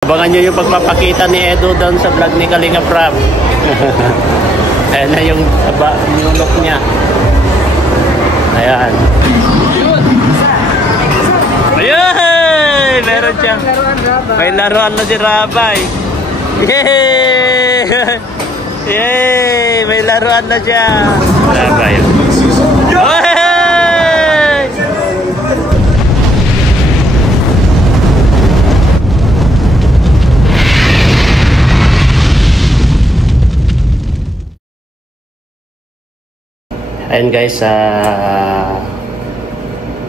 Abangan nyo yung pagpapakita ni Edo doon sa vlog ni Kalinga Prab. Ayan na yung look niya. Ayan. Ayun! Meron siya. May laruan na si Rabay. Yay! Yay! May laruan na siya. Rabay. Ayan guys,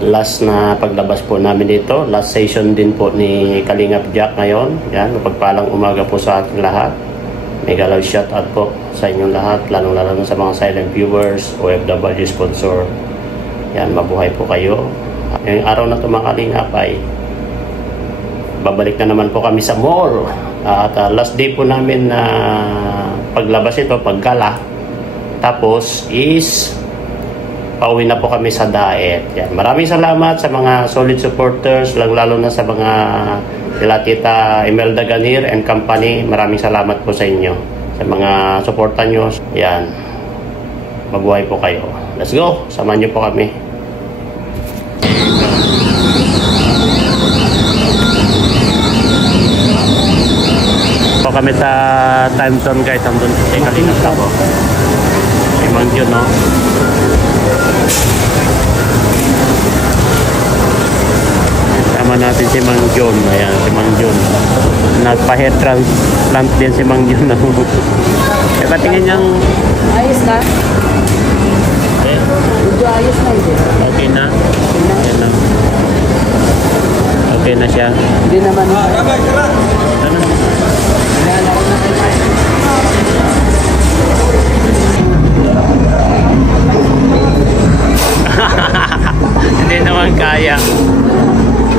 last na paglabas po namin dito. Last session din po ni Kalingap Jack ngayon. Yan, mapagpalang umaga po sa ating lahat. Mega love shoutout po sa inyong lahat, lalong-lalo na sa mga silent viewers, OFW sponsor. Yan, mabuhay po kayo. Ngayong araw na ito mga Kalingap ay babalik na naman po kami sa mall. At last day po namin na paglabas ito, paggala. Tapos is pauwi na po kami sa diet. Yan. Maraming salamat sa mga solid supporters, lalo na sa mga nila Tita Imelda Ganir and company. Maraming salamat po sa inyo, sa mga suportan nyo. Yan. Mabuhay po kayo. Let's go. Samahan nyo po kami. Po kami sa time zone guys. Andun sa Kalingap na po. Imang yun, no? Sama natin si Mang John. Ayan, si Mang John. Nagpa-hair transplant din si Mang John. Eh, patingin niyang... Ayos ka? Eh? Medyo ayos na ito. Okay na? Okay na. Okay na siya? Hindi naman. Ano? Hindi naman kaya.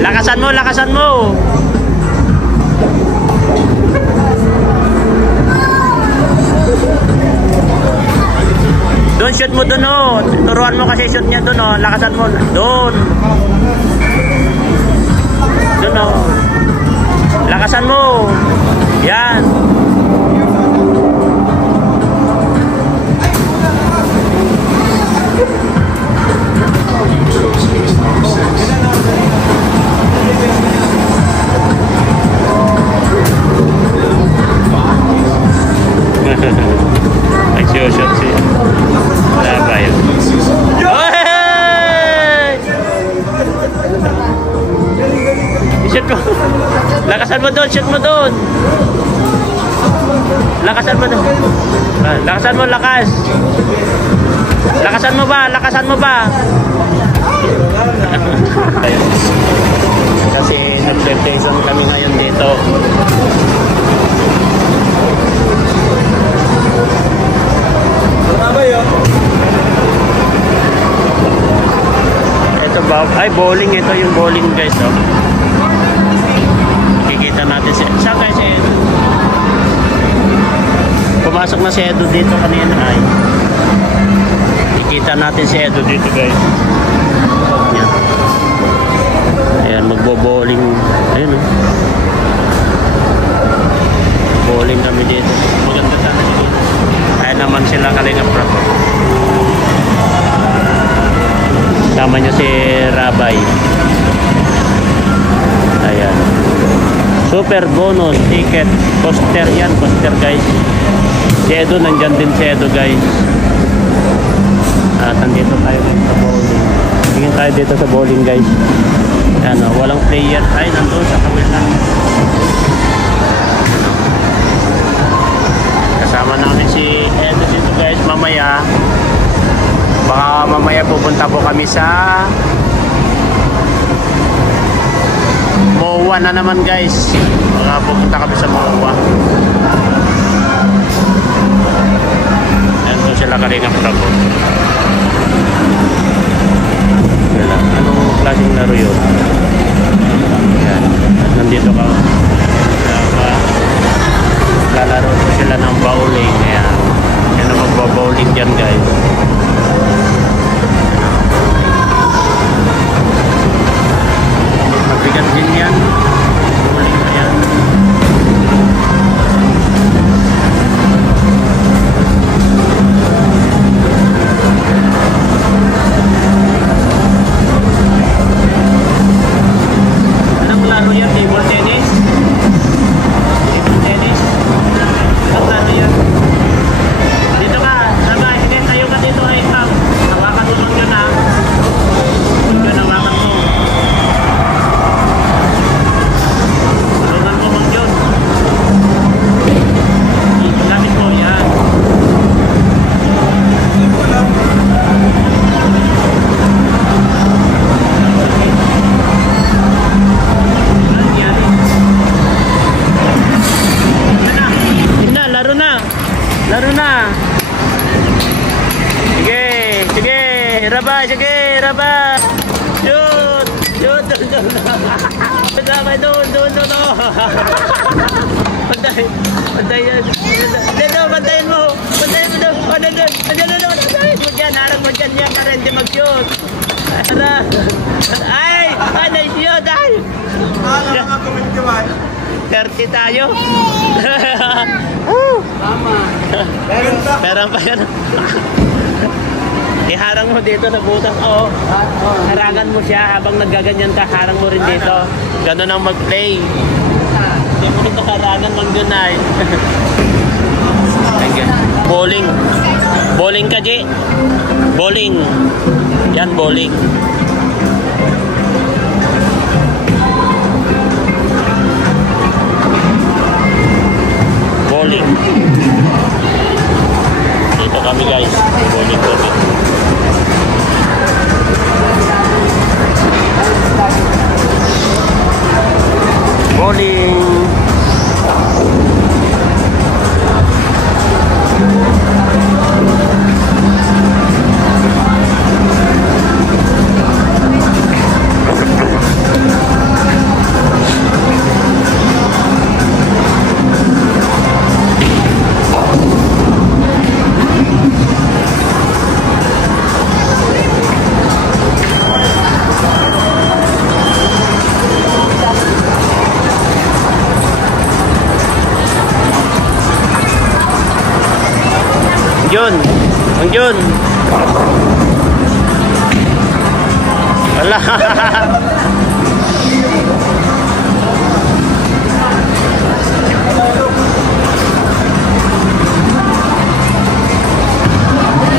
Lakasan mo, lakasan mo. Doon, shoot mo doon, oh. Turuan mo kasi shoot niya doon, oh. Lakasan mo. Doon. Doon, oh. Lakasan mo. Yan. Nag-shoot siya. Wala ba yun? Shoot mo. Lakasan mo doon, shoot mo doon. Lakasan mo doon. Lakasan mo, lakas. Lakasan mo ba? Lakasan mo ba? Kasi nag-preparation kami ngayon dito. Ito ba? Ay, bowling. Ito yung bowling guys, oh. Kikita natin si... Saan guys si Edo? Pumasok na si Edo dito kanina ay. Kikita natin si Edo dito guys. Yan. Ayan, magbo-bowling. Ayun, oh. Bowling kami dito. Maganda sana dito. Ayan naman sila Kalingap Prab. Sama niya si Rabay. Ayan. Super bonus ticket. Poster yan. Poster guys. Si Edo, nandyan din si Edo guys. At nandito tayo sa bowling. Tingin tayo dito sa bowling guys. Ayan, oh, walang player. Ay, nandun sa kamila. Kasama namin si Edo dito guys. Mamaya baka mamaya pupunta po kami sa MOA na naman guys. Baka pupunta kami sa MOA. Ayan po sila Kalingap Prab. Anong klaseng laro yun? Ayan. Nandito ka. Lalaro po sila ng bowling. Ayan. Yan ang magba-bowling dyan guys. Mabigat din yan. Bowling na yan. Rabay, sige, rabay. Shoot! Shoot! Rabay, doon. Pantay. Pantay yan. Dito, pantayin mo. Pantayin mo doon. O, doon. Pantayin mo dyan. Harap mo dyan yan para hindi mag-shoot. Harap. Ay! Ay, na-shoot. Ay! Mga kumit-kumay. 30 tayo. Tama. Pero pa yan. Iharang mo dito na butas. Oo. Harangan mo siya habang naggaganyan ka. Harang mo rin dito. Ganun ang mag-play. Hindi mo ito harangan mag-gunay. Bowling. Bowling ka, G. Bowling. Yan, bowling. Bowling. Dito kami, guys. Bowling kami. Bowling. Jun, Ang Jun. Wala.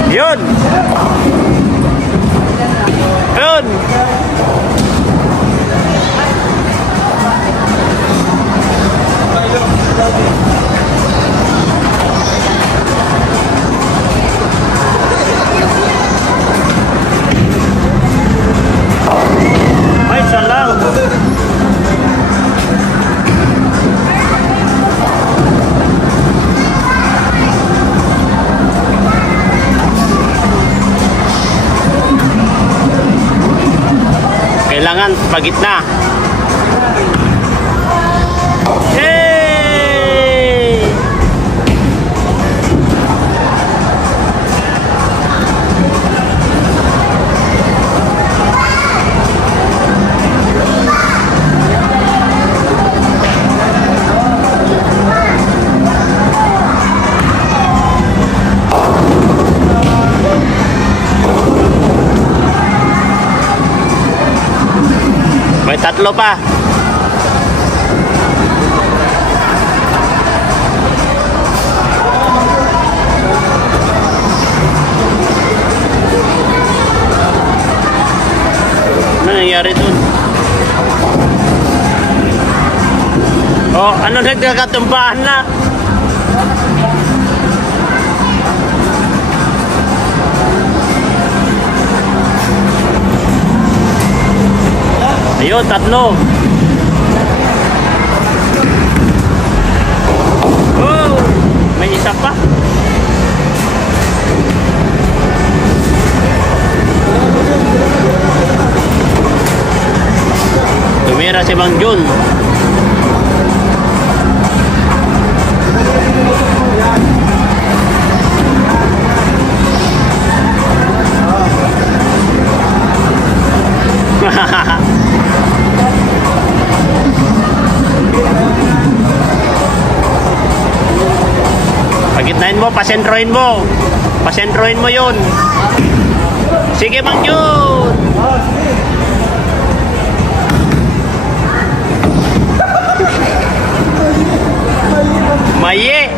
Yun. Yun. Ay, salam. Kailangan pagitna. Hey! May tatlo pa. Ano nangyari dun? Oh, ano nagkakatumpahan na? Ayun, tatlo. Oh, may isa pa. Tumira si Mang Jun. Pagitnain mo, pasentroin mo. Pasentroin mo yun. Sige, Mang Jun. Maye.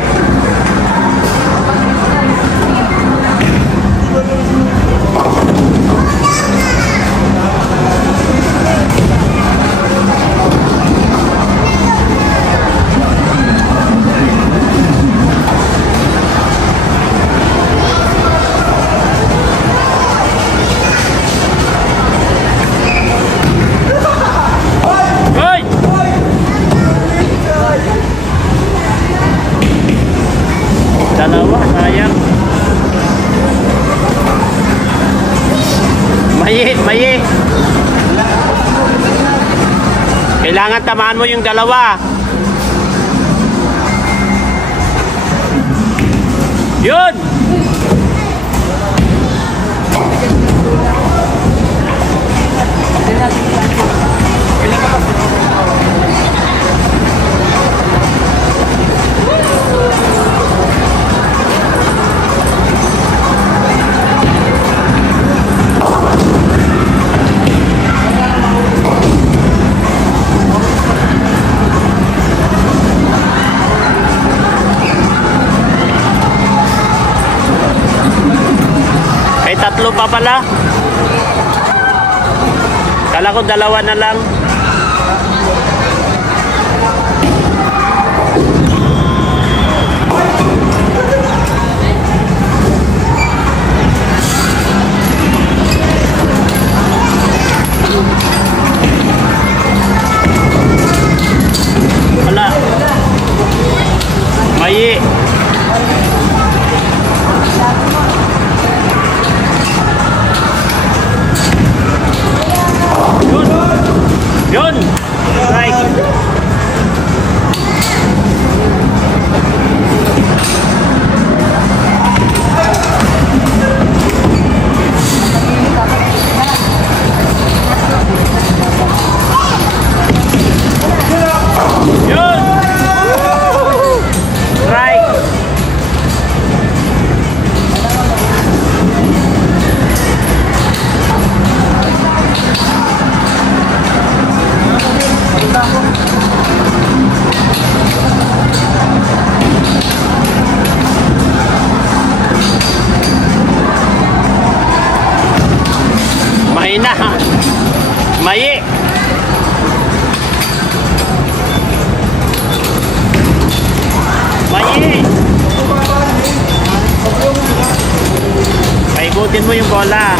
Samahan mo yung dalawa. Yun! May tatlo pa pala. Kala ko dalawa na lang. Wala. Mayi. Yun! Right! Yun! Right! Mahina. Mayi. Mayi. Paikutin mo yung bola.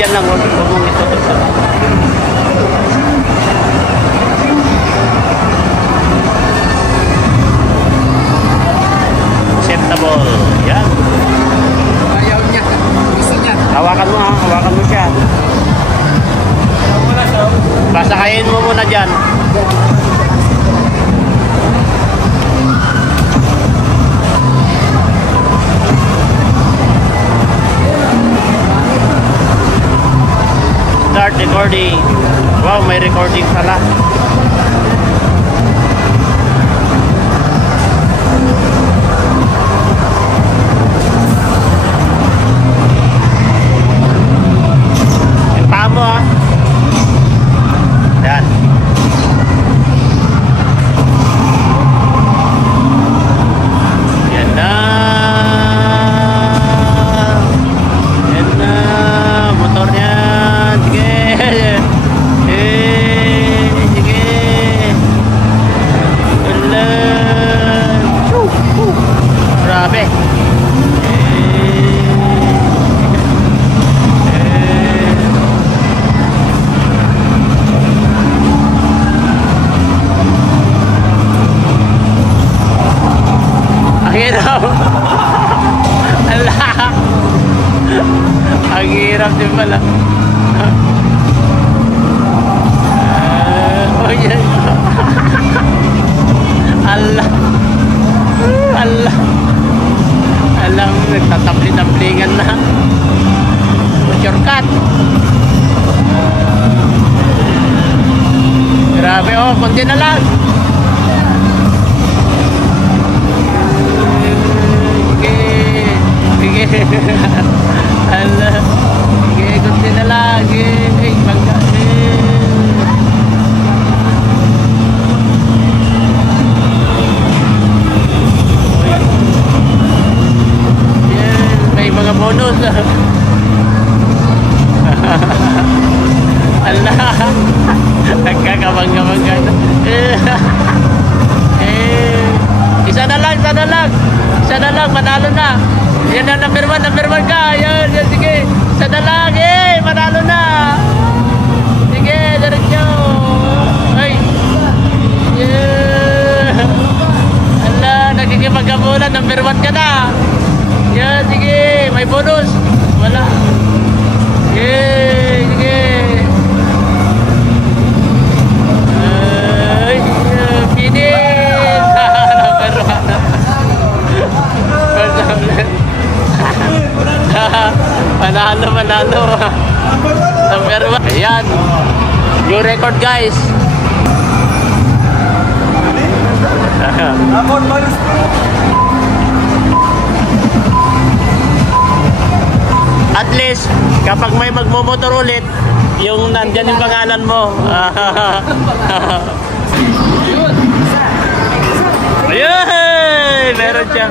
Diyan lang. Huwag mong itututok. Acceptable. Yan. Ayaw niya. Gusto niya. Hawakan mo ha. Hawakan mo siya. Pasakayin mo muna dyan. Start recording. Wow, may recording pala. Yung paa mo ha. Yan. Yan na. Yan na. Motor niya. Sige. Grabe. Ang hirap. Ang hirap din pala. Oh yes. Allah. Alam, nagtatapli-taplingan na. Shortcut. Grabe oh, konti na lang. Sige. Allah. Sige, konti na lang. Sige, bangga. bonus. Ala. Nagkakabang-kabang ka. Isa na lang, isa na lang. Isa na lang, manalo na. Yan na, number one ka. Yan, sige. Isa na lang, manalo na. Sige, diretso. Ay. Yeah. Ala, nagkikipagkabulan, number 1 ka na. Yan, sige. May bonus. Wala. Sige. Ay, finish. Manalo. Number 1. Ayan. New record, guys. At least, kapag may magmomotor ulit, yung nandyan yung pangalan mo. Ayun! Meron siya.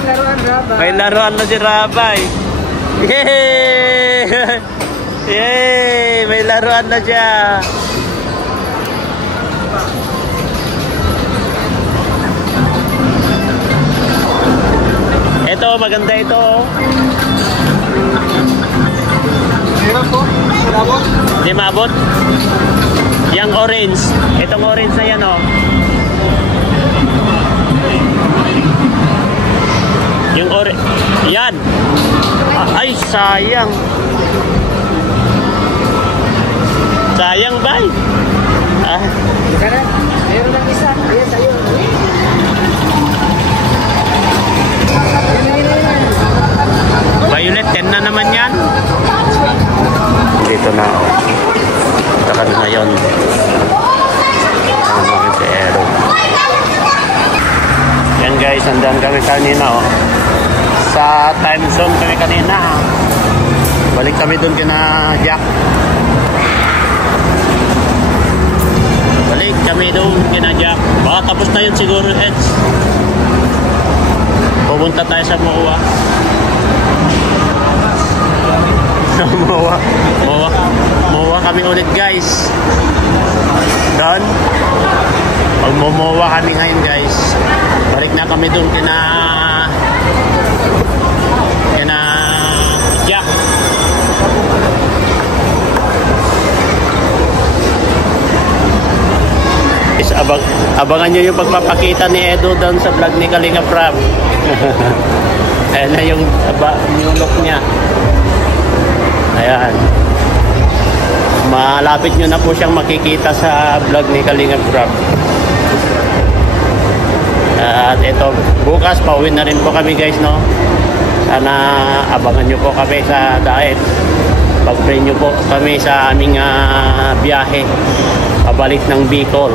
May laruan na si Rabay. Yay! Yay! May laruan na siya. Ito, maganda ito. Hindi maabot. Yang orange. Itong orange na yan, oh. Yung orange. Yan. Ay, sayang. Sayang, bay. Meron lang isa. Ayan, sa'yo. Violet, 10 na naman yan. Dito na, oh. Punta kami ngayon. Ano si Ero. Yan guys, andan kami kanina, oh. Sa time zone kami kanina. Balik kami dun kina Jack. Balik kami dun kina Jack. Baka tapos na yun siguro, Eds. Pupunta tayo sa Moa. Moa kami ulit, guys. Doon. Pag-mowa kami ngayon, guys. Balik na kami doon kina Jack. Is abangan nyo yung pagpapakita ni Edo doon sa vlog ni Kalinga Prab. Ayan na yung look niya. Ayan. Malapit nyo na po siyang makikita sa vlog ni Kalinga Prab. At ito, bukas pauwi na rin po kami, guys, no? Sana abangan nyo po kami sa diet. Pag-pray nyo po kami sa aming biyahe pabalik ng Bicol.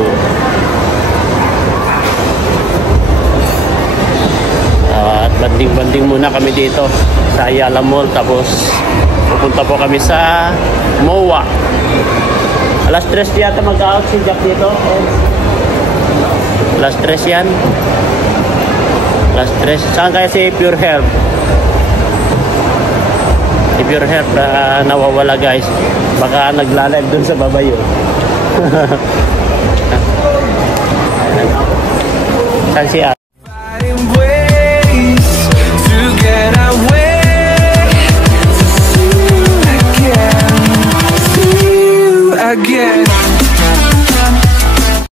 At banding-banding muna kami dito sa Ayala Mall, tapos pupunta po kami sa Moa. Alas 3 yata mag-out si Jack dito. Alas 3 yan. Alas 3. Saan kaya si Pure Herb? Si Pure Herb nawawala, guys. Baka nagla-live dun sa babayo. Saan siya?